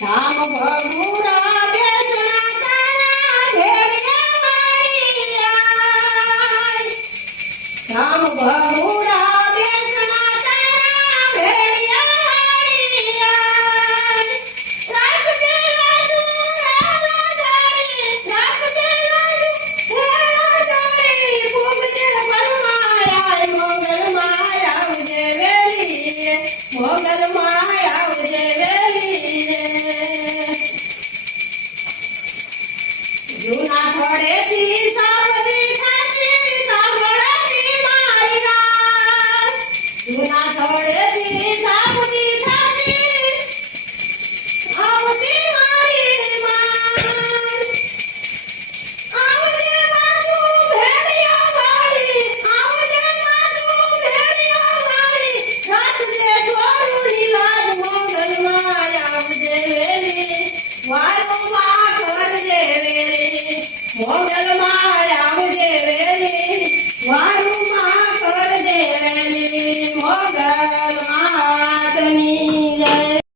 રામ ભગુડા બેસણા તારા ભેળીએ વાળી આય. રામ ભગુડા બેસણા તારા ભેળીએ વાળી આય. રાખજે લાજુ હેલો જાળી, રાખજે લાજુ હેલો જાળી, ભોગજે પલમાં આય, મોગલમાં આવજે વેલી, મોગલમાં આવજે વેલી રે. જૂના થોડેથી સાંભળી સાચી સાંભળતી મારી રાત, જૂના થોડે